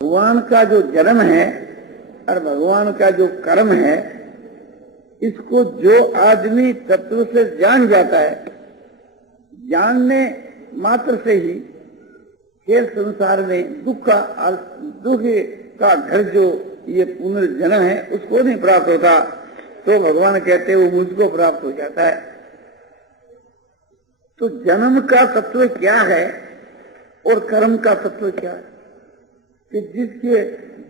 भगवान का जो जन्म है और भगवान का जो कर्म है, इसको जो आदमी तत्व से जान जाता है, जानने मात्र से ही खेल संसार में दुख का घर जो ये पुनर्जन्म है उसको नहीं प्राप्त होता। तो भगवान कहते हैं वो मुझको प्राप्त हो जाता है। तो जन्म का तत्व क्या है और कर्म का तत्व क्या है कि जिसके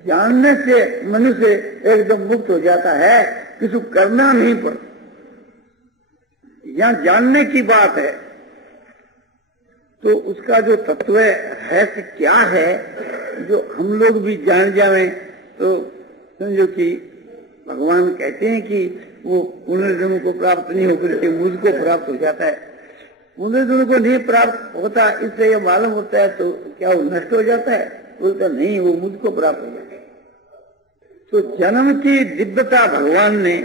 जानने से मनुष्य एकदम मुक्त हो जाता है, किसी करना नहीं पड़ता। यहां जानने की बात है तो उसका जो तत्व है कि क्या है जो हम लोग भी जान जाएं तो समझो कि भगवान कहते हैं कि वो पुनर्जन्म को प्राप्त नहीं होकर के मुझको प्राप्त हो जाता है। पुनर्जन्म को नहीं प्राप्त होता इससे ये मालूम होता है तो क्या वो नष्ट हो जाता है? बोलता नहीं, वो मुझको प्राप्त हो जाता है। तो जन्म की दिव्यता भगवान ने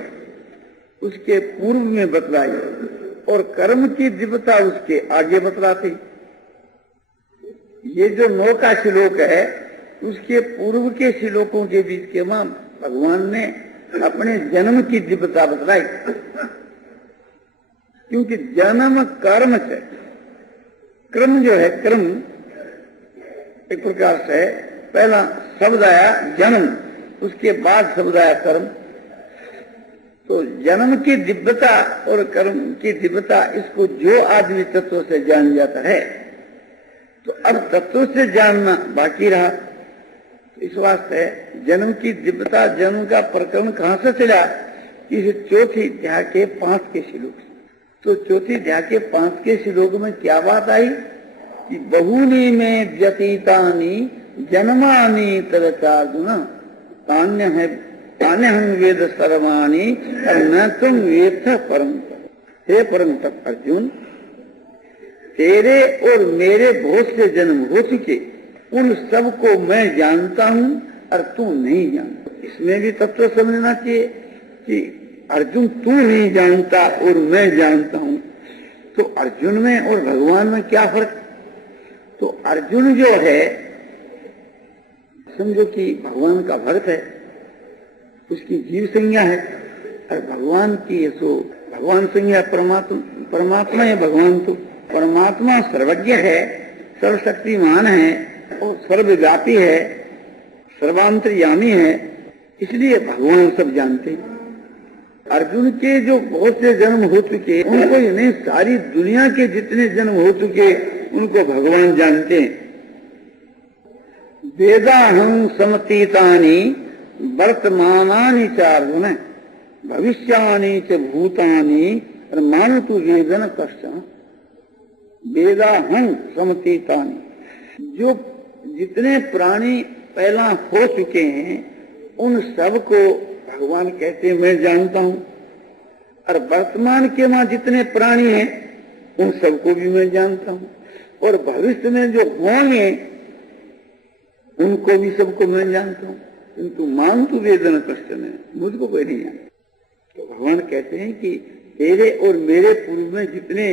उसके पूर्व में बतलाई और कर्म की दिव्यता उसके आगे बतलाती। ये जो 9 का श्लोक है उसके पूर्व के श्लोकों के बीच के मां भगवान ने अपने जन्म की दिव्यता बतलाई। क्योंकि जन्म कर्म से, क्रम जो है, क्रम एक प्रकार से पहला शब्द आया जन्म, उसके बाद शब्द आया कर्म। तो जन्म की दिव्यता और कर्म की दिव्यता इसको जो आदमी तत्व से जान जाता है, तो अब तत्व से जानना बाकी रहा। इस वास्ते जन्म की दिव्यता, जन्म का प्रकरण कहां से चला? इस चौथी अध्याय के 5 के श्लोक से। तो चौथी अध्याय के 5 के श्लोक में क्या बात आई कि बहुनी में व्यतीतानि जन्मानि तदचार्जुन तान्य हम वेद सर्वाणि न तुम वेद परम। हे परम तप अर्जुन, तेरे और मेरे बहुत से जन्म हो चुके, उन सब को मैं जानता हूं और तू नहीं जानता। इसमें भी तत्व समझना चाहिए कि अर्जुन तू नहीं जानता और मैं जानता हूं। तो अर्जुन में और भगवान में क्या फर्क? तो अर्जुन जो है समझो कि भगवान का भक्त है, उसकी जीव संज्ञा है, और भगवान की सो भगवान संज्ञा परमात्मा है। भगवान तो परमात्मा सर्वज्ञ है, सर्वशक्तिमान है और सर्वव्यापी है, सर्वांतर्यामी है, इसलिए भगवान सब जानते हैं। अर्जुन के जो बहुत से जन्म हो चुके उनको ही नहीं, सारी दुनिया के जितने जन्म हो चुके उनको भगवान जानते हैं। वेदाहं समतीतानि वर्तमानानि च अर्जुन भविष्यानि च भूतानि मानतु वेदन कश्चन। वेदाहं समतीतानि, जो जितने प्राणी पहला हो चुके हैं उन सब को भगवान कहते हैं मैं जानता हूं, और वर्तमान के वहां जितने प्राणी हैं उन सबको भी मैं जानता हूं, और भविष्य में जो होंगे उनको भी सबको मैं जानता हूं। किंतु मानतु वेदन कश्चन है, मुझको कोई नहीं जानता। तो भगवान कहते हैं कि तेरे और मेरे पूर्व में जितने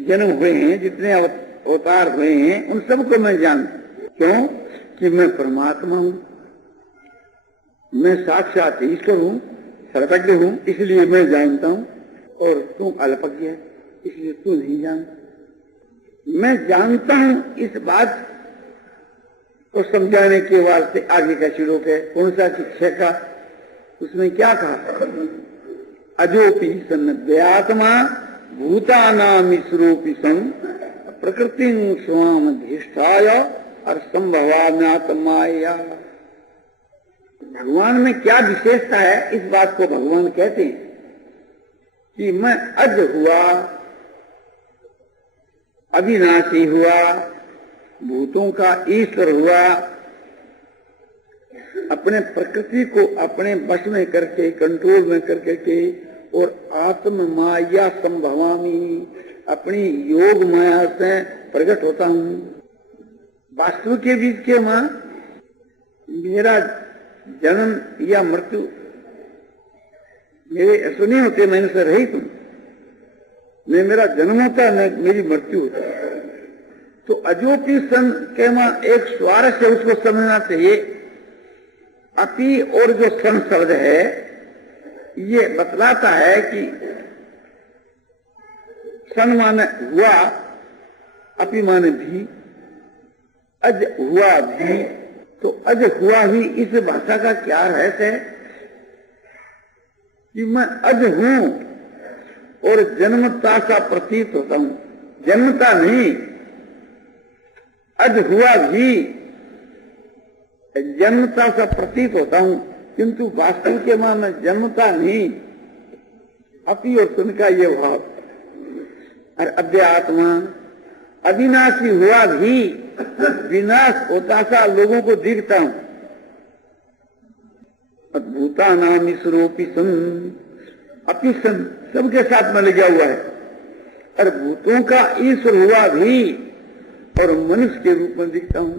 जन्म हुए हैं, जितने अवतार हुए हैं, उन सबको मैं जानता हूं। क्यों? कि मैं परमात्मा हूं, मैं साक्षात ईश्वर हूं, सर्वज्ञ हूं, इसलिए मैं जानता हूं, और तू अल्पज्ञ है इसलिए तू नहीं जानता। मैं जानता हूं इस बात को समझाने के वास्ते आगे का श्लोक है। कौन सा? शिक्षा का। उसमें क्या कहा? अजोपि सन्नद्यात्मा भूतानां ईश्वरोपि सं प्रकृति स्वामधिष्ठाय और संभवाम्यात्माया। भगवान में क्या विशेषता है, इस बात को भगवान कहते हैं कि मैं अज हुआ, अविनाशी हुआ, भूतों का ईश्वर हुआ, अपने प्रकृति को अपने वश में करके, कंट्रोल में करके के, और आत्म माया संभवामी, अपनी योग माया से प्रकट होता हूं। वास्तव के बीच के मां मेरा जन्म या मृत्यु मेरे ऐसे नहीं होते, मैंने से रही तुम, मेरा जन्म होता है, मेरी मृत्यु होता है। तो अजोपी सन के मां एक स्वारस्य उसको समझना चाहिए अपि और जो सन शब्द है ये बतलाता है कि सन माने हुआ, अपि माने भी, अज हुआ भी। तो अज हुआ भी इस भाषा का क्या रहस्य है कि मैं अज हूं और जन्मता सा प्रतीत होता हूं, जन्मता नहीं। अज हुआ भी जन्मता सा प्रतीत होता हूं, किंतु वास्तव के मां में जन्मता नहीं। अपि और सुन का ये भाव। और अध्यात्मा अविनाशी हुआ भी विनाश होता सा लोगों को दिखता हूं। भूता नाम ईश्वरोपि सन, अपि सन सबके साथ में लगा हुआ है। और भूतों का ईश्वर हुआ भी और मनुष्य के रूप में दिखता हूं।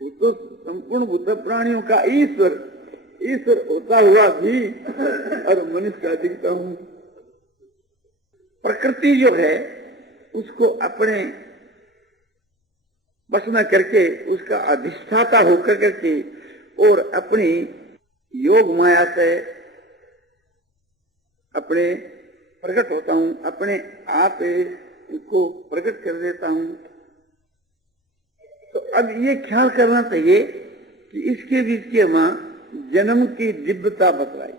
भूतों संपूर्ण भूत प्राणियों का ईश्वर होता हुआ भी और मनुष्य का दिखता हूं। प्रकृति जो है उसको अपने बस में करके उसका अधिष्ठाता होकर करके और अपनी योग माया से अपने प्रकट होता हूं, अपने आप को प्रकट कर देता हूं। तो अब ये ख्याल करना चाहिए कि इसके बीच के मां जन्म की दिव्यता बतलाई,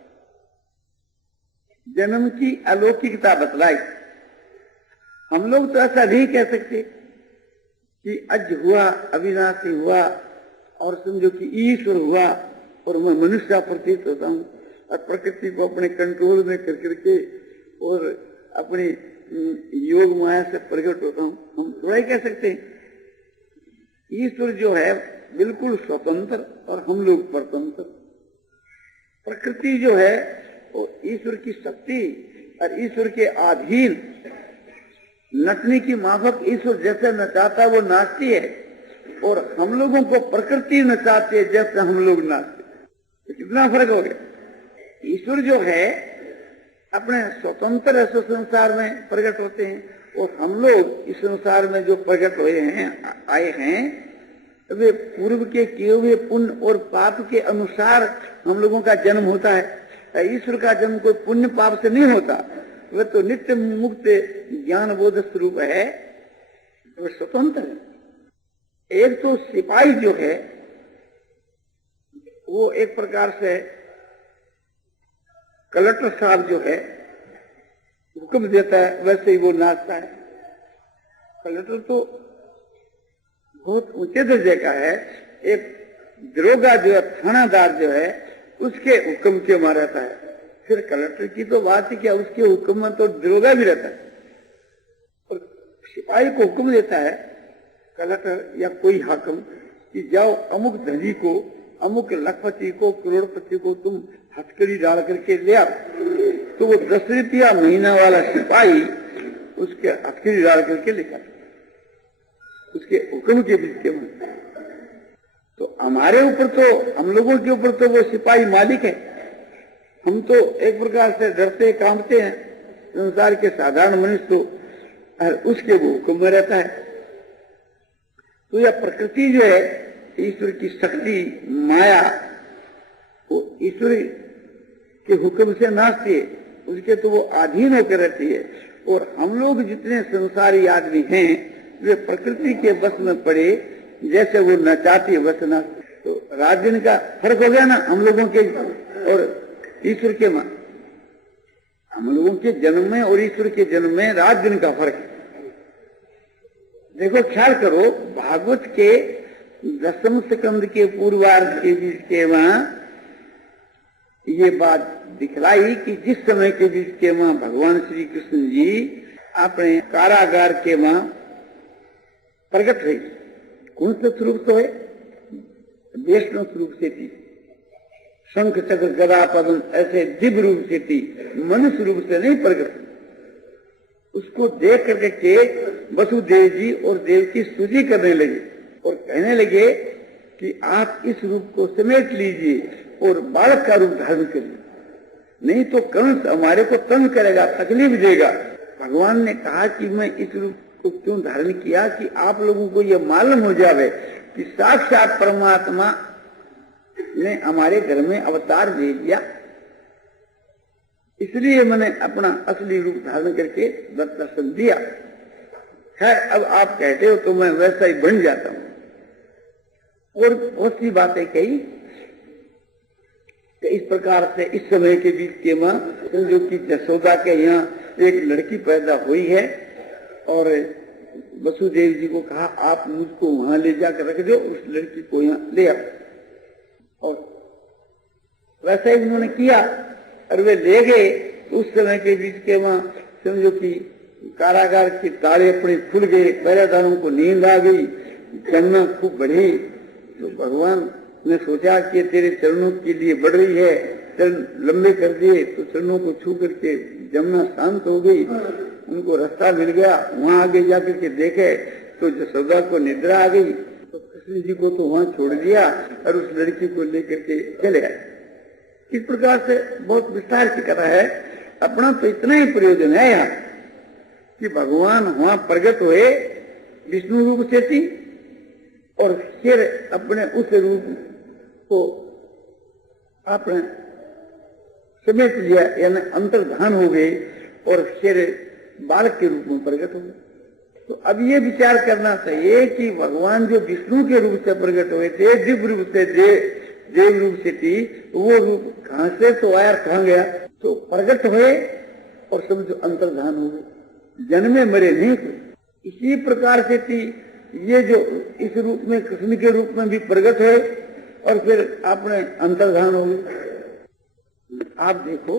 जन्म की अलौकिकता बतलाई। हम लोग तो ऐसा नहीं कह सकते कि अज हुआ, अविनाशी हुआ और समझो कि ईश्वर हुआ और मैं मनुष्य प्रतीत होता हूं और प्रकृति को अपने कंट्रोल में कर करके और अपनी योग माया से प्रकट होता हूं। हम थोड़ा ही कह सकते हैं। ईश्वर जो है बिल्कुल स्वतंत्र और हम लोग परतंत्र। प्रकृति जो है वो ईश्वर की शक्ति और ईश्वर के अधीन नचने की माफक ईश्वर जैसे नचाता वो नाचती है और हम लोगों को प्रकृति नचाती है जैसे हम लोग नाचते। तो कितना फर्क हो गया। ईश्वर जो है अपने स्वतंत्र ऐसे संसार में प्रकट होते हैं और हम लोग इस संसार में जो प्रकट हुए हैं, आए हैं, वे पूर्व के किए हुए पुण्य और पाप के अनुसार हम लोगों का जन्म होता है। ईश्वर का जन्म कोई पुण्य पाप से नहीं होता। वह तो नित्य मुक्त ज्ञान बोध स्वरूप है, वह स्वतंत्र है। एक तो सिपाही जो है वो एक प्रकार से कलेक्टर साहब जो है हुक्म देता है वैसे ही वो नाचता है। कलेक्टर तो बहुत ऊंचे दर्जे का है। एक दरोगा जो है, थानादार जो है, उसके हुक्म के मारा रहता है। फिर कलेक्टर की तो बात ही क्या, उसके हुक्म में तो दरोगा भी रहता है। और सिपाही को हुक्म देता है कलेक्टर या कोई हाकिम कि जाओ अमुक धनी को, अमुक लखपति को, करोड़पति को तुम हथकड़ी डाल करके ले आओ। तो वो 10 रुपया महीना वाला सिपाही उसके हथकड़ी डाल करके लेकर उसके हुक्म के बीच के में। तो हमारे ऊपर तो, हम लोगों के ऊपर तो वो सिपाही मालिक है। हम तो एक प्रकार से डरते कांपते हैं। संसार के साधारण मनुष्य तो उसके वो हुक्म में रहता है। तो यह प्रकृति जो है ईश्वर की शक्ति माया, वो ईश्वर के हुक्म से नाचती है, उसके तो वो अधीन होकर रहती है। और हम लोग जितने संसारी आदमी हैं वे प्रकृति के बस में पड़े, जैसे वो नचाती है बस नाचती। तो रात दिन का फर्क हो गया ना हम लोगों के और ईश्वर के में। हम लोगों के जन्म में और ईश्वर के जन्म में रात दिन का फर्क है। देखो ख्याल करो, भागवत के 10वें स्कंद के पूर्वार्ध के बीच के वहां ये बात दिखलाई कि जिस समय के बीच के वहां भगवान श्री कृष्ण जी अपने कारागार के वहां प्रकट हुई। कौन से स्वरूप तो है? वैष्णव स्वरूप से थी, शंख चक्र गदा पद्म ऐसे दिव्य रूप से थी, मनुष्य रूप से नहीं प्रकट हुई। उसको देख करके वसुदेव जी और देवकी स्तुति करने लगे और कहने लगे कि आप इस रूप को समेट लीजिए और बालक का रूप धारण करिए, नहीं तो कंस हमारे को तंग करेगा, तकलीफ देगा। भगवान ने कहा कि मैं इस रूप को क्यों धारण किया कि आप लोगों को यह मालूम हो जावे कि साक्षात परमात्मा ने हमारे घर में अवतार दे दिया, इसलिए मैंने अपना असली रूप धारण करके दर्शन दिया है। अब आप कहते हो तो मैं वैसा ही बन जाता हूं। और बहुत सी बातें कही कि इस प्रकार से इस समय के बीच के मां समझो कि जसोदा के यहाँ एक लड़की पैदा हुई है और वसुदेव जी को कहा आप मुझको वहां ले जाकर रख दो, उस लड़की को यहाँ ले आओ। और वैसा ही उन्होंने किया और वे ले गए। उस समय के बीच के वहां समझो कि कारागार के ताले अपने खुल गए, पहरेदारों को नींद आ गई, जन्म खूब बढ़ी। तो भगवान ने सोचा कि तेरे चरणों के लिए बढ़ रही है, चरण लंबे कर दिए तो चरणों को छू करके जमुना शांत हो गई। उनको रास्ता मिल गया, वहां आगे जाकर के देखे तो जसोदा को निद्रा आ गई। तो कृष्ण जी को तो वहां छोड़ दिया और उस लड़की को लेकर के चले आए। इस प्रकार से बहुत विस्तार की कथा है। अपना तो इतना ही प्रयोजन है यहाँ कि भगवान वहां प्रकट हुए विष्णु रूप से थी और फिर अपने उस रूप को आपने समेट लिया, यानी अंतर्धान हो गए और फिर बालक के रूप में प्रकट हो गए। तो अब ये विचार करना चाहिए कि भगवान जो विष्णु के रूप से प्रकट हुए थे, दिव्य रूप से देव रूप से थी, वो रूप कहां से तो आया कहां गया? तो प्रकट हुए और समझो अंतर्धान हो गए, जन्मे मरे नहीं थे। इसी प्रकार से थी ये जो इस रूप में कृष्ण के रूप में भी प्रकट है और फिर आपने अंतर्धान हो गए। आप देखो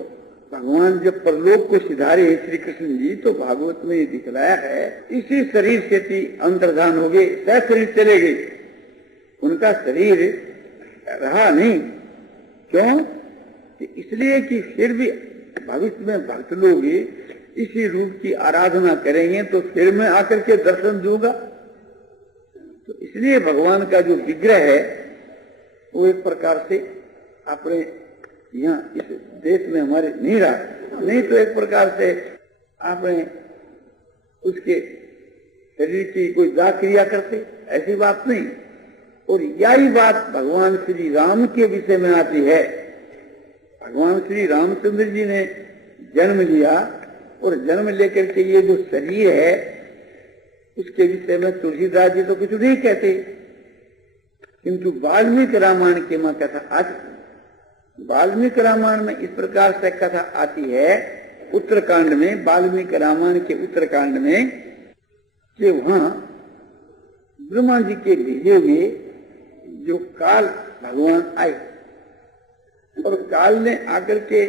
भगवान जब परलोक को सिधारे श्री कृष्ण जी, तो भागवत में ये दिखलाया है इसी शरीर से थी अंतर्धान हो गए, सह शरीर चले गए, उनका शरीर रहा नहीं। क्यों? इसलिए कि फिर भी भविष्य में भक्त लोग इसी रूप की आराधना करेंगे तो फिर मैं आकर के दर्शन दूंगा। तो इसलिए भगवान का जो विग्रह है वो एक प्रकार से अपने यहाँ इस देश में हमारे नहीं रहा, नहीं तो एक प्रकार से आपने उसके शरीर की कोई दाह क्रिया करते, ऐसी बात नहीं। और यही बात भगवान श्री राम के विषय में आती है। भगवान श्री रामचंद्र जी ने जन्म लिया और जन्म लेकर के ये जो शरीर है उसके विषय में तुलसीदास जी तो कुछ नहीं कहते, किंतु वाल्मीकि रामायण के मां कथा आती। वाल्मीकि रामायण में इस प्रकार से कथा आती है उत्तरकांड में, वाल्मीकि रामायण के उत्तरकांड में, कि वहां ब्रह्मा जी के भेजे हुए जो काल भगवान आए और काल ने आकर के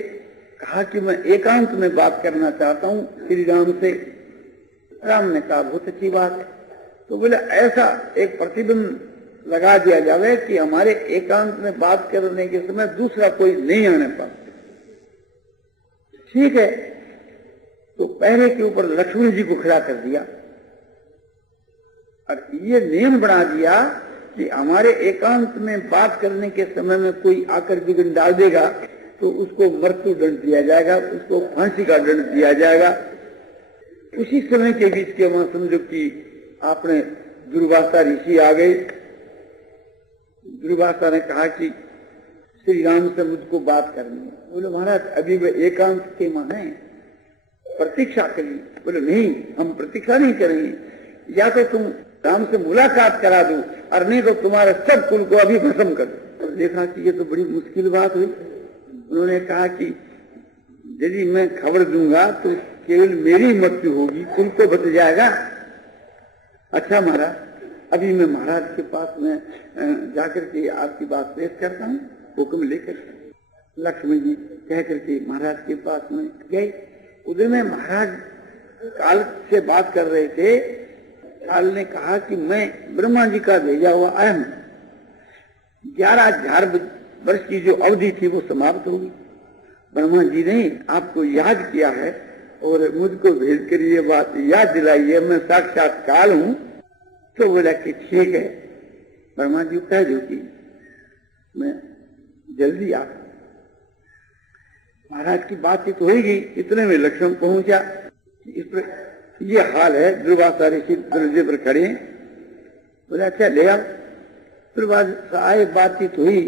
कहा कि मैं एकांत में बात करना चाहता हूं श्री राम से। राम ने कहा बहुत अच्छी बात है। तो बोले ऐसा एक प्रतिबंध लगा दिया जावे कि हमारे एकांत में बात करने के समय दूसरा कोई नहीं आने पाता। ठीक है, तो पहले के ऊपर लक्ष्मण जी को खड़ा कर दिया और ये नियम बना दिया कि हमारे एकांत में बात करने के समय में कोई आकर विघ्न डाल देगा तो उसको मृत्यु दंड दिया जाएगा, उसको फांसी का दंड दिया जाएगा। उसी समय के बीच के वहां समझो कि आपने दुर्वासा ऋषि आ गए। दुर्वासा ने कहा कि श्री राम से मुझको बात करनी है। बोले महाराज अभी वे एकांत के मां हैं, प्रतीक्षा करिए। बोले नहीं, हम प्रतीक्षा नहीं करेंगे, या तो तुम राम से मुलाकात करा दो और नहीं तो तुम्हारे सब कुल को अभी भस्म कर दो। देखा कि ये तो बड़ी मुश्किल बात हुई। उन्होंने कहा कि यदि मैं खबर दूंगा तो केवल मेरी मृत्यु होगी, कुल तो बच जाएगा। अच्छा महाराज, अभी मैं महाराज के पास में जाकर के आपकी बात पेश करता हूँ, हुक्म लेकर। लक्ष्मण जी कह करके महाराज के पास में गए। उधर में महाराज काल से बात कर रहे थे। काल ने कहा कि मैं ब्रह्मा जी का भेजा हुआ आया हूं, 11,000 वर्ष की जो अवधि थी वो समाप्त होगी। ब्रह्मा जी ने आपको याद किया है और मुझको भेज कर ये बात याद दिलाई है, मैं साक्षात काल हूं। तो बोला कि ठीक है, ब्रह्मा जी कह दो कि मैं जल्दी आ। महाराज की बातचीत होगी, इतने में लक्ष्मण पहुंचा। इस पर ये हाल है, दुर्वासा ऋषि दरवाजे पर खड़े। बोले अच्छा ले आओ। फिर आए, बातचीत हुई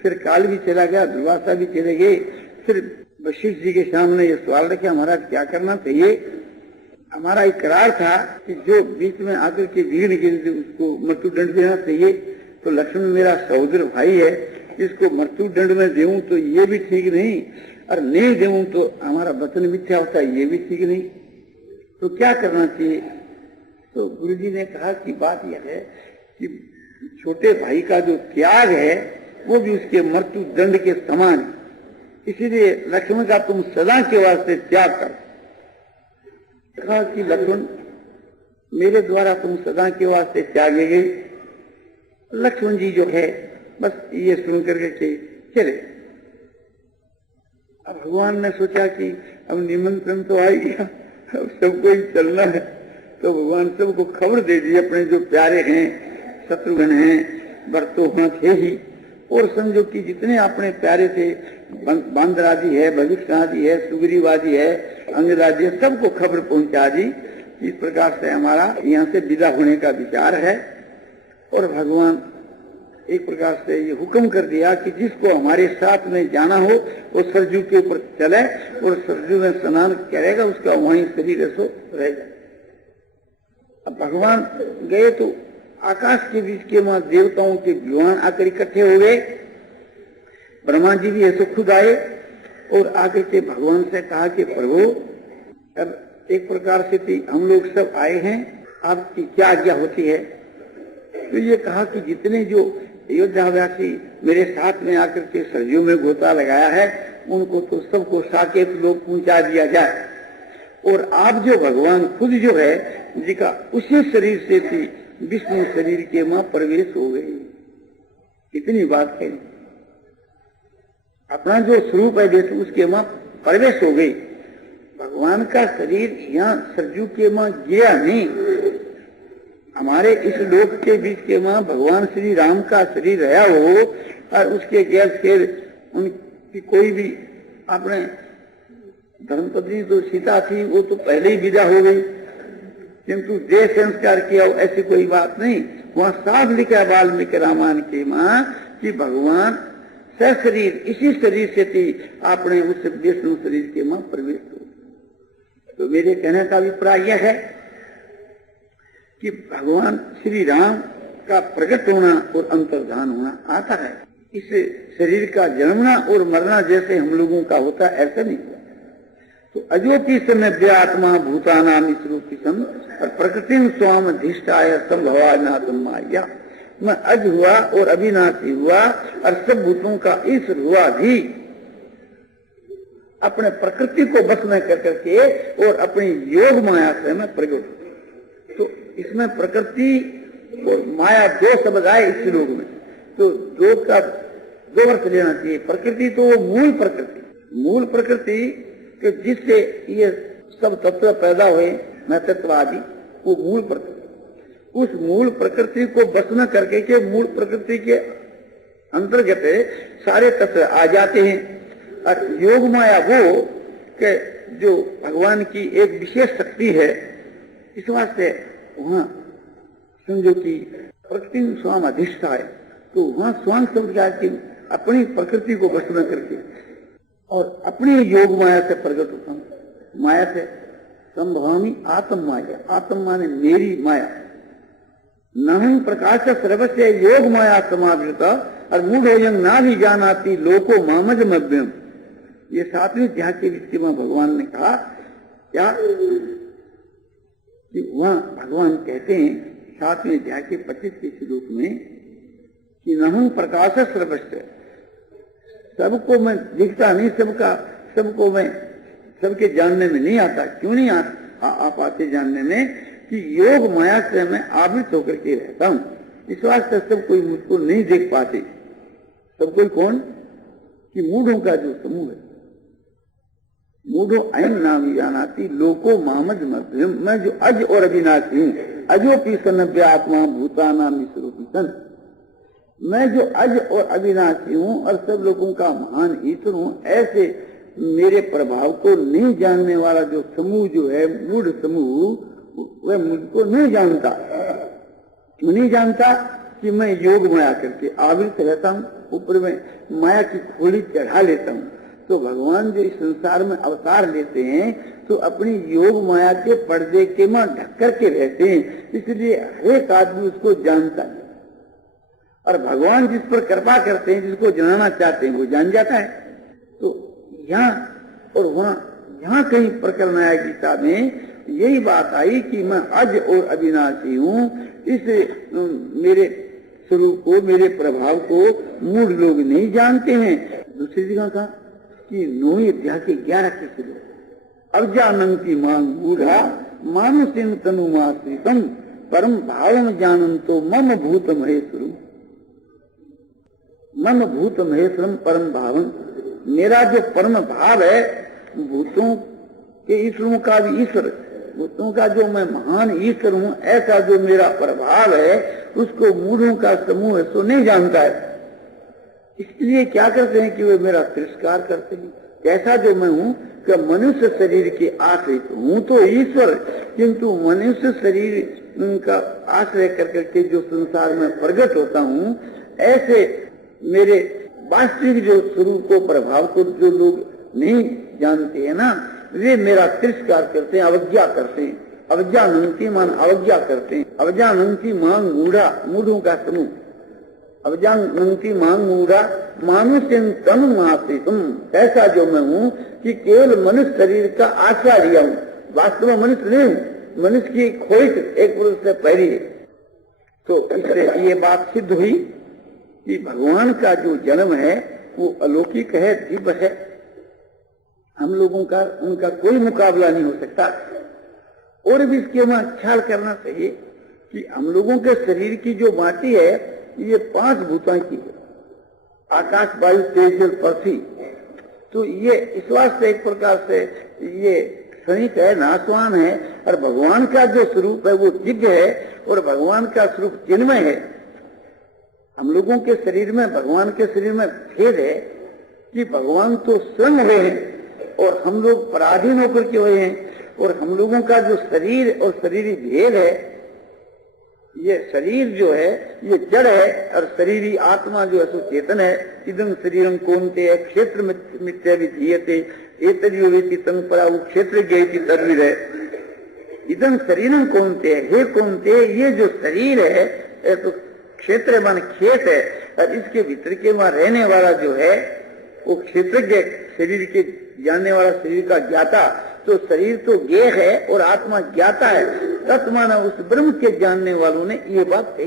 फिर काल भी चला गया, दुर्वासा भी चले गए। फिर वशिष्ठ जी के सामने ये सवाल रखे, हमारा क्या करना चाहिए? हमारा इकरार था कि जो बीच में आकर के विघ्न गिनती उसको मृत्यु दंड देना चाहिए। तो लक्ष्मण मेरा सहोदर भाई है, इसको मृत्यु दंड में देऊं तो ये भी ठीक नहीं, और नहीं देऊं तो हमारा वचन मिथ्या होता है, ये भी ठीक नहीं। तो क्या करना चाहिए? तो गुरु जी ने कहा कि बात यह है कि छोटे भाई का जो त्याग है वो भी उसके मृत्यु दंड के समान है। इसीलिए लक्ष्मण का तुम सदा के वास्ते त्याग कर। कहा कि लक्ष्मण मेरे द्वारा तुम सदा के वास्ते त्यागे गए। लक्ष्मण जी जो है बस ये सुन करके चले। अब भगवान ने सोचा कि अब निमंत्रण तो आ गया, अब सबको ही चलना है। तो भगवान सबको खबर दे दी, अपने जो प्यारे हैं, शत्रुघ्न हैं, भरतोहंत है ही, और समझो कि जितने अपने प्यारे थे, बांदरादि है, भविष्यवादी है, सुग्रीवादी है, अंगराजी है, सबको खबर पहुंचा दी। इस प्रकार से हमारा यहाँ से विदा होने का विचार है। और भगवान एक प्रकार से ये हुक्म कर दिया कि जिसको हमारे साथ में जाना हो वो सरजू के ऊपर चले और सरजू में स्नान करेगा, उसका वहीं शरीर ऐसो रहेगा। अब भगवान गए तो आकाश के बीच के वहां देवताओं के विद्वान आकर इकट्ठे हो गए। ब्रह्मा जी भी ऐसे खुद आए और आकर के भगवान से कहा कि प्रभु, अब एक प्रकार से हम लोग सब आए हैं, आपकी क्या आज्ञा होती है? तो ये कहा कि जितने जो अयोध्यावासी मेरे साथ में आकर के सरजू में गोता लगाया है, उनको तो सबको साकेत लोग पहुंचा दिया जाए। और आप जो भगवान खुद जो है जी का उसी शरीर से थी विष्णु शरीर के मां प्रवेश हो गई। कितनी बात है, अपना जो स्वरूप है विष्णु उसके मां प्रवेश हो गई। भगवान का शरीर यहाँ सरजू के मां गया नहीं, हमारे इस लोक के बीच के मां भगवान श्री राम का शरीर रहा हो, और उसके गैर फिर उनकी कोई भी अपने धर्मपत्नी तो सीता थी, वो तो पहले ही विदा हो गई, किंतु देह संस्कार किया ऐसी कोई बात नहीं। वहां साफ लिखा वाल्मीकि रामायण की मां कि भगवान सशरीर इसी शरीर से थी, आपने उस विष्णु शरीर के मां प्रवेश हो। तो मेरे कहने का अभिप्राय यह है कि भगवान श्री राम का प्रकट होना और अंतर्धान होना आता है। इस शरीर का जन्मना और मरना जैसे हम लोगों का होता है ऐसा नहीं हुआ। तो अजोपी समय आत्मा भूतानाम रूपी सम और प्रकृति स्वाम अधिष्ठाय संभवानात्म माया। मैं अज हुआ और अविनाशी हुआ और सब भूतों का ईश्वर हुआ भी अपने प्रकृति को बस में कर करके और अपनी योग माया से मैं प्रकट हूं। तो इसमें प्रकृति और माया दो शब्द आए इस श्लोक में, तो दो का दो अर्थ लेना चाहिए। प्रकृति तो मूल प्रकृति, मूल प्रकृति कि जिससे ये सब तत्व पैदा हुए, मैं तत्ववादी, वो मूल प्रकृति। उस मूल प्रकृति को बस में करके के मूल प्रकृति के अंतर्गत सारे तत्व आ जाते हैं। और योग माया वो कि जो भगवान की एक विशेष शक्ति है, इस वास्ते वहां समझो कि प्रकृति स्वाम अधिष्ठा है, तो वहां स्वाम शब्द का अपनी प्रकृति को बस में करके और अपनी योग माया से प्रकट होता हूं। माया से संभवामी आत्म माया, आत्म माने मेरी माया। नहं प्रकाश सर्वस्य योग माया समावृता और मूढ़ोयं ना भी जानाती लोको मामज मभ्यम। ये 7वें अध्याय के विषय में भगवान ने कहा क्या कि वहां भगवान कहते हैं 7वें अध्याय के 25वें श्लोक में कि नहं प्रकाश सर्वस्य, सबको मैं दिखता नहीं, सबको मैं सबके जानने में नहीं आता। क्यों नहीं आप आते जानने में कि योग माया से मैं आवृत होकर के रहता हूं। इस वास्ते सब कोई मुझको नहीं देख पाते। सब कोई कौन? कि मूढ़ों का जो समूह है, मूढ़ो अयम नाम जानाती लोको मामज मध्यम। मैं जो अज और अविनाशी हूं, अजोपी सनव्य आत्मा भूतानाम ईश्वरोपी सन। मैं जो अज और अविनाशी हूं और सब लोगों का महान ईश्वर हूं, ऐसे मेरे प्रभाव को नहीं जानने वाला जो समूह जो है, मूढ़ समूह, वह मुझको नहीं जानता। क्यों नहीं जानता? कि मैं योग माया करके आवृत रहता हूँ, ऊपर में माया की खोली चढ़ा लेता हूँ। तो भगवान जो इस संसार में अवतार लेते हैं तो अपनी योग माया के पर्दे के मां ढक करके रहते हैं, इसलिए हर एक आदमी उसको जानता है। और भगवान जिस पर कृपा करते हैं, जिसको जानना चाहते हैं, वो जान जाता है। तो यहाँ और वहाँ, यहाँ कहीं प्रकरण आया गीता में यही बात आई कि मैं अज और अविनाशी हूँ। इस मेरे स्वरूप को, मेरे प्रभाव को मूढ़ लोग नहीं जानते हैं। दूसरी जगह कहा कि 9वें अध्याय के 11 के शुरू, अब जानंती मांग मूढ़ा मानुषिन तनुमाश्रितम परम भावम जानंतो मम भूत महेश्वरम। मम भूत महेश्वरम परम भावम, मेरा जो परम भाव है, भूतों के ईश्वरों का भी ईश्वर, भूतों का जो मैं महान ईश्वर हूँ, ऐसा जो मेरा प्रभाव है उसको मूढ़ों का समूह है सो नहीं जानता है। इसलिए क्या करते हैं कि वे मेरा तिरस्कार करते हैं। कैसा जो मैं हूँ कि मनुष्य शरीर के आश्रित हूँ तो ईश्वर, किंतु मनुष्य शरीर का आश्रय करके जो संसार में प्रकट होता हूँ, ऐसे मेरे वास्तविक जो स्वरूप को, प्रभाव को जो लोग नहीं जानते हैं ना, वे मेरा तिरस्कार करते हैं, अवज्ञा करते हैं। अवज्ञा नंती मान अवज्ञा करते हैं। अवज्ञा नंती मांग मूढ़ा, मूढ़ों का समूह। अवज्ञा नंती मांग मूढ़ा मानुष्य तनु माश्रितम, ऐसा जो मैं हूँ कि केवल मनुष्य शरीर का आश्रय लिया हूँ, वास्तव में मनुष्य नहीं हूँ, मनुष्य की खोज एक पुरुष से पहली है। तो इससे ये बात सिद्ध हुई कि भगवान का जो जन्म है वो अलौकिक है, दिव्य है। हम लोगों का उनका कोई मुकाबला नहीं हो सकता। और भी इसके में ख्याल करना चाहिए कि हम लोगों के शरीर की जो माटी है ये 5 भूतों की है, आकाश, वायु, तेज, जल, पृथ्वी। तो ये इस वास्ते एक प्रकार से ये क्षणिक है, नाशवान है। और भगवान का जो स्वरूप है वो दिव्य है और भगवान का स्वरूप चिन्मय है। हम लोगों के शरीर में, भगवान के शरीर में भेद है कि भगवान तो स्वयं हुए हैं और हम लोग पराधीन होकर के हुए हैं। और हम लोगों का जो शरीर और शरीरी भेद है, ये शरीर जो है ये जड़ है और शरीरी आत्मा जो है सो चेतन है। इदं शरीरम कौन्तेय क्षेत्र मिथ्या विधीयते एतद्योवेति तं परा क्षेत्र ज्ञेति तद्विद है। इदं शरीरम कौन्तेय, हे कौन्तेय, ये जो शरीर है तो क्षेत्र मान खेत है और इसके भीतर के वहां रहने वाला जो है वो क्षेत्रज्ञ, शरीर के जानने वाला, शरीर का ज्ञाता। तो शरीर तो ज्ञेय है और आत्मा ज्ञाता है। तत्माना उस ब्रह्म के जानने वालों ने ये बात कही।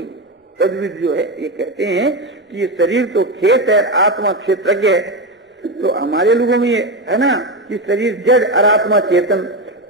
तद्विद जो है ये कहते हैं कि ये शरीर तो खेत है, आत्मा क्षेत्रज्ञ है। तो हमारे लोगों में ये है ना कि शरीर जड़ और आत्मा चेतन,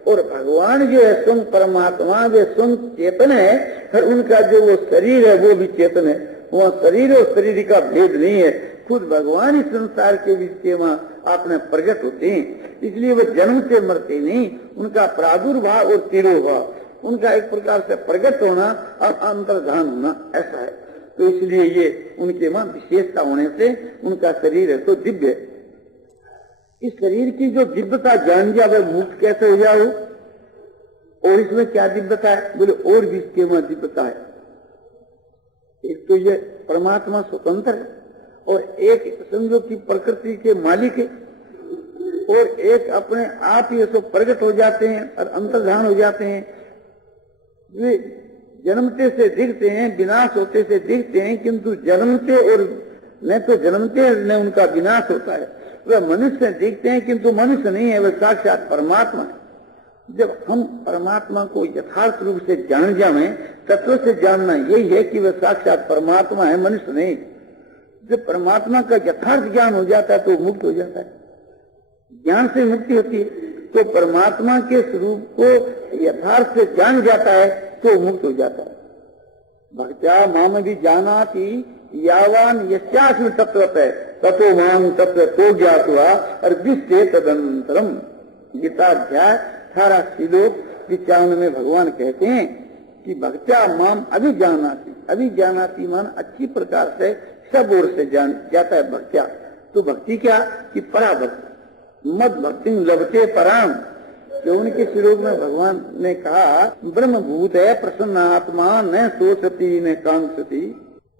और भगवान जो है स्वयं परमात्मा, वे स्वयं चेतन है और उनका जो वो शरीर है वो भी चेतन है। वहाँ शरीर और शरीर का भेद नहीं है, खुद भगवान इस संसार के बीच के वहाँ आपने प्रकट होते हैं। इसलिए वो जन्म से मरते नहीं, उनका प्रादुर्भाव और तिरोभाव, उनका एक प्रकार से प्रकट होना और अंतर्धान होना ऐसा है। तो इसलिए ये उनके वहाँ विशेषता होने से उनका शरीर है तो दिव्य है। इस शरीर की जो दिव्यता जान गया वह मुक्त कैसे हो जाओ। और इसमें क्या दिव्यता है बोले, और भी इसके वहाँ दिव्यता है। एक तो ये परमात्मा स्वतंत्र है और एक समझो कि प्रकृति के मालिक है, और एक अपने आप ही सब प्रकट हो जाते हैं और अंतर्धान हो जाते हैं। वे जन्मते से दिखते हैं, विनाश होते से दिखते हैं, किंतु जन्मते और न तो जन्मते न उनका विनाश होता है। वे मनुष्य दिखते हैं किंतु मनुष्य नहीं है, वे साक्षात परमात्मा है। जब हम परमात्मा को यथार्थ रूप से जान जाए, तत्व से जानना यही है कि वह साक्षात परमात्मा है, मनुष्य नहीं। जब परमात्मा का यथार्थ ज्ञान हो जाता है तो मुक्त हो जाता है, ज्ञान से मुक्ति होती है। तो परमात्मा के स्वरूप को यथार्थ से जान जाता है तो मुक्त हो जाता है। भक्त्या माम भी जानाति यावान यस्यास्मि तत्वत है ततो माम तत्व तो ज्ञात्वा और विश्वे तदंतरम। गीताध्याय 18 श्लोक 95 में भगवान कहते हैं कि भक्त्या माम अभिजानाति, अभिजानाति मान अच्छी प्रकार से सब ओर से जान जाता है भक्त्या। तो भक्ति क्या कि पराभक्ति, मद भक्ति लभते पराम। जो उनके श्लोक में भगवान ने कहा ब्रह्मभूत है प्रसन्न आत्मा न सोचती न कांक्षती,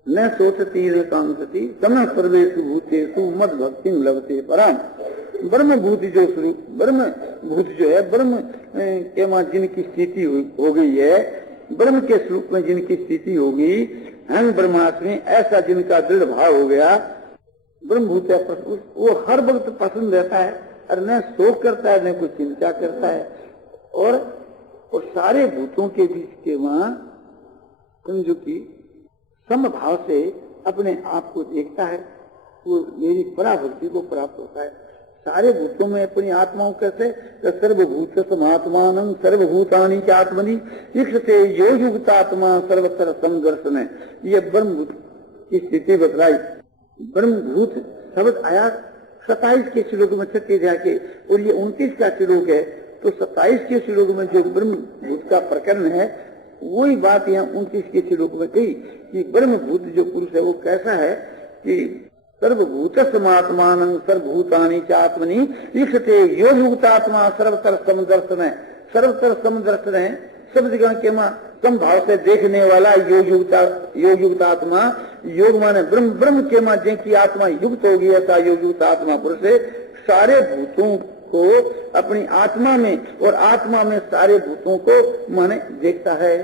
न सोचती न कांक्षति तम सर्वेषु भूतेषु मद भक्ति लभते पराम। ब्रह्म भूत जो स्वरूप, ब्रह्म भूत जो है, ब्रह्म के वहां जिनकी स्थिति हो गई है, ब्रह्म के स्वरूप में जिनकी स्थिति होगी, हम ब्रह्मास्मि, ऐसा जिनका दृढ़ भाव हो गया, ब्रह्म भूत है, वो हर वक्त पसंद रहता है और न शोक करता है न कोई चिंता करता है। और सारे भूतों के बीच के वहां समझो कि समभाव से अपने आप को देखता है, वो मेरी पराभक्ति को प्राप्त होता है। सारे भूतों में अपनी आत्माओं कैसे, सर्वभूत समात्मान सर्वभूतानि च आत्मनि ईक्षते यो युक्तात्मा सर्वत्र संघर्षण है। ये ब्रह्मभूत की स्थिति बतलाई। ब्रह्मभूत शब्द आया 27 के श्लोक में 36 के, और ये 29 का श्लोक है, तो 27 के श्लोक में जो ब्रह्मभूत का प्रकरण है वही बात यहाँ 29 के श्लोक में कही कि ब्रह्मभूत जो पुरुष है वो कैसा है कि सर्वभूत समात्मान सर्वभूतानि च आत्मनि ईक्षते यो युक्तात्मा सर्वतर समदर्शन है। सर्वतर समदर्शन है, सब जगह के मां समभाव से देखने वाला यो युक्तात्मा। योग माने ब्रह्म, ब्रह्म के मां जिनकी आत्मा युक्त होगी ऐसा यो युक्तात्मा पुरुष है। सारे भूतों को अपनी आत्मा में और आत्मा में सारे भूतों को माने देखता है,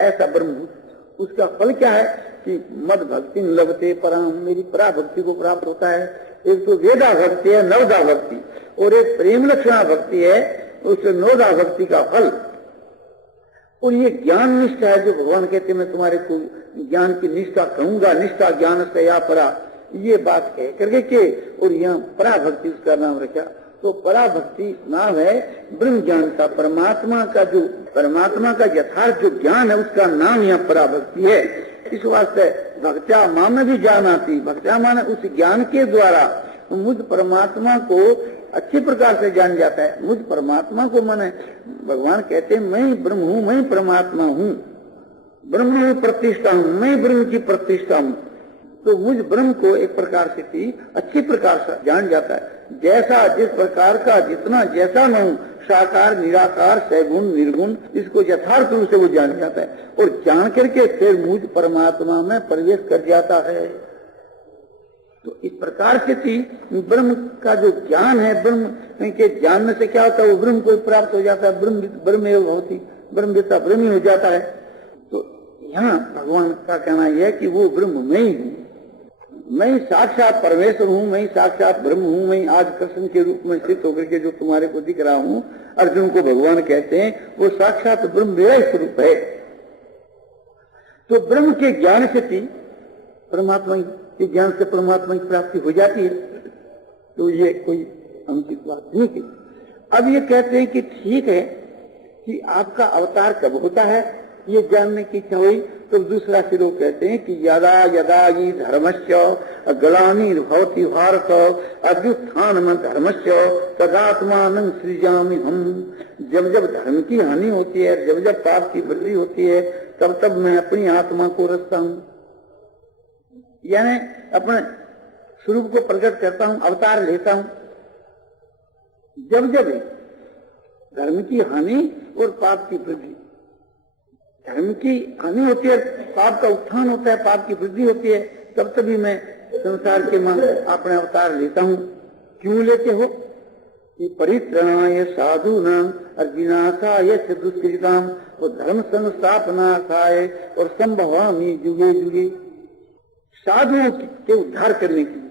ऐसा ब्रह्मभूत। उसका फल क्या है कि मद भक्ति लभते पराम, मेरी पराभक्ति को प्राप्त होता है। एक तो वेदा भक्ति है, नवदा भक्ति, और एक प्रेम लक्षणा भक्ति है, उस नवदा भक्ति का फल। और ये ज्ञान निष्ठा है जो भगवान कहते मैं तुम्हारे को ज्ञान की निष्ठा कहूंगा, निष्ठा ज्ञान से या परा, ये बात कह करके के और यहाँ पराभक्ति उसका नाम रखा। तो पराभक्ति नाम है ब्रह्म ज्ञान का, परमात्मा का यथार्थ जो ज्ञान है उसका नाम यहाँ पराभक्ति है। इस वास्ते भक्त्या मां में भी ज्ञान आती, भक्त्या माने उस ज्ञान के द्वारा मुझ परमात्मा को अच्छी प्रकार से जान जाता है। मुझ परमात्मा को माने भगवान कहते हैं मैं ब्रह्म हूँ, मैं परमात्मा हूँ, ब्रह्म में प्रतिष्ठा हूँ, मैं ब्रह्म की प्रतिष्ठा हूँ। तो मुझ ब्रह्म को एक प्रकार से भी अच्छी प्रकार से जान जाता है। जैसा जिस प्रकार का जितना जैसा मैं हूँ, साकार निराकार सैगुण निर्गुण, इसको यथार्थ रूप से वो जान जाता है और जान करके फिर मुझ परमात्मा में प्रवेश कर जाता है। तो इस प्रकार से थी ब्रह्म का जो ज्ञान है, ब्रह्म के जानने से क्या होता है, वो ब्रह्म को प्राप्त हो जाता है। ब्रह्म होती ब्रह्मविद्ता ब्रह्म हो जाता है। तो यहाँ भगवान का कहना यह है कि वो ब्रह्म मैं ही हूँ, मैं साक्षात परमेश्वर हूँ, मैं साक्षात ब्रह्म हूँ। मैं आज कृष्ण के रूप में स्थित होकर के जो तुम्हारे को दिख रहा हूँ, अर्जुन को भगवान कहते हैं, वो साक्षात ब्रह्म मेरा ही स्वरूप है। तो ब्रह्म के ज्ञान से थी परमात्मा के ज्ञान से परमात्मा की प्राप्ति हो जाती है। तो ये कोई अनुचित बात नहीं थी। अब ये कहते हैं कि ठीक है कि आपका अवतार कब होता है ये जानने की इच्छा हुई। तो दूसरा श्लोक कहते हैं कि यदा यदा ही धर्मस्य ग्लानिर्भवति भारत अभ्युत्थानं धर्मस्य तदात्मानं सृजामि हम। जब जब धर्म की हानि होती है, जब जब पाप की वृद्धि होती है, तब तब मैं अपनी आत्मा को रचता हूँ, यानी अपने स्वरूप को प्रकट करता हूँ, अवतार लेता हूँ। जब जब धर्म की हानि और पाप की वृद्धि, धर्म की हानि होती है, पाप का उत्थान होता है, पाप की वृद्धि होती है, तब तभी मैं संसार के मां अपने अवतार लेता हूँ। क्यों लेते हो कि परित्राणाय साधूनां और विनाशाय च दुष्कृतां और धर्म संस्थापनार्थाय और संभवामि युगे युगे। साधुओं के उद्धार करने के लिए,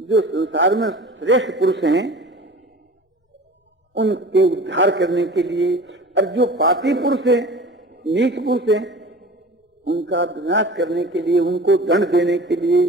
जो संसार में श्रेष्ठ पुरुष हैं उनके उद्धार करने के लिए, और जो पापी पुरुष हैं, नीच पुरुष हैं, उनका विनाश करने के लिए, उनको दंड देने के लिए